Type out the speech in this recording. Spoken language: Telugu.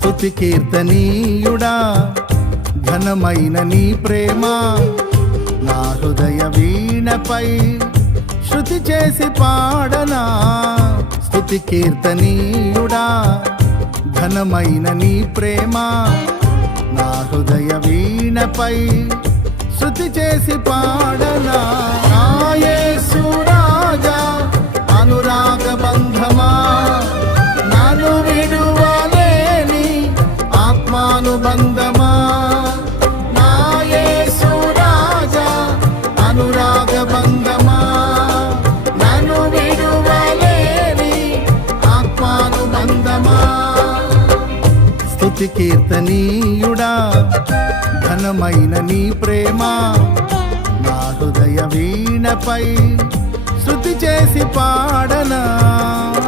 స్తుతి కీర్తనీయుడా ఘనమైన నీ ప్రేమ నా హృదయ వీణపై శృతి చేసి పాడనా. స్తుతి కీర్తనీయుడా ఘనమైన నీ ప్రేమ నా హృదయ వీణపై శృతి చేసి పాడనా. నా యేసు రాజా అనురాగ బంధమా నన్ను విడువలేని ఆత్మానుబంధమా. నా యేసు రాజా అనురాగ బంధమా నన్ను విడువలేని ఆత్మానుబంధమా. స్తుతి కీర్తనీయుడా ఘనమైన నీ ప్రేమ నా హృదయ వీణపై శృతి చేసి పాడనా.